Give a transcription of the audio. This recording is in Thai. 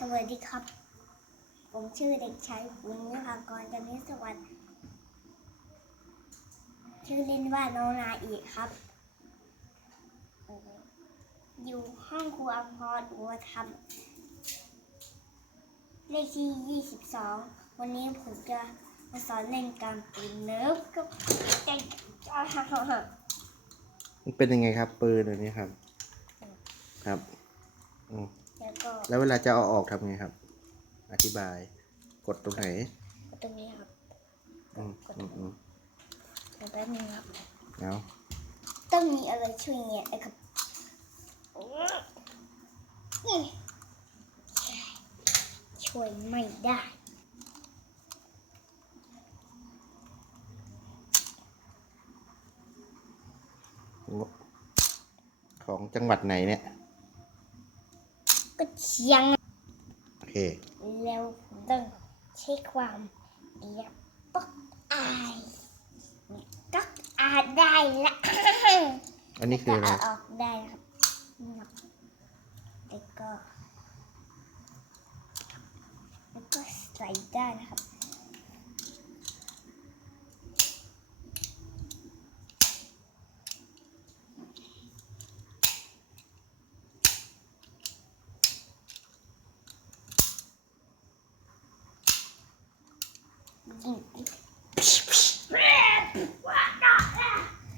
สวัสดีครับ ผมชื่อเด็กชายปุญญากรจันทสวัสดิ์ชื่อเล่นว่าน้องนาอีกครับ อยู่ห้องครูอภรณ์อัวธรรมเลขที่ 22 วันนี้ผมจะมาสอนเล่นการปืนเนิร์ฟกับใจจ้ามันเป็นยังไงครับปืนอันนี้ครับ ครับ อืม แล้วก็แล้วเวลาจะเอาออกทำไงครับ อธิบาย กดตรงไหนกดตรงนี้ครับอืมอืมอืมเดี๋ยวแป๊บนึงครับ เอาต้องมีอะไรช่วยเงี้ยนะครับนี่ช่วยไม่ได้ของจังหวัดไหนเนี่ย ก็เชียง โอเค แล้วผมต้องใช้ความเดียบปักอายกักอาได้ละอันนี้คืออะไร ก็เาออกได้ครับนี่ครับแล้วก็แล้วก็ใส่ได้นะครับ 嗯，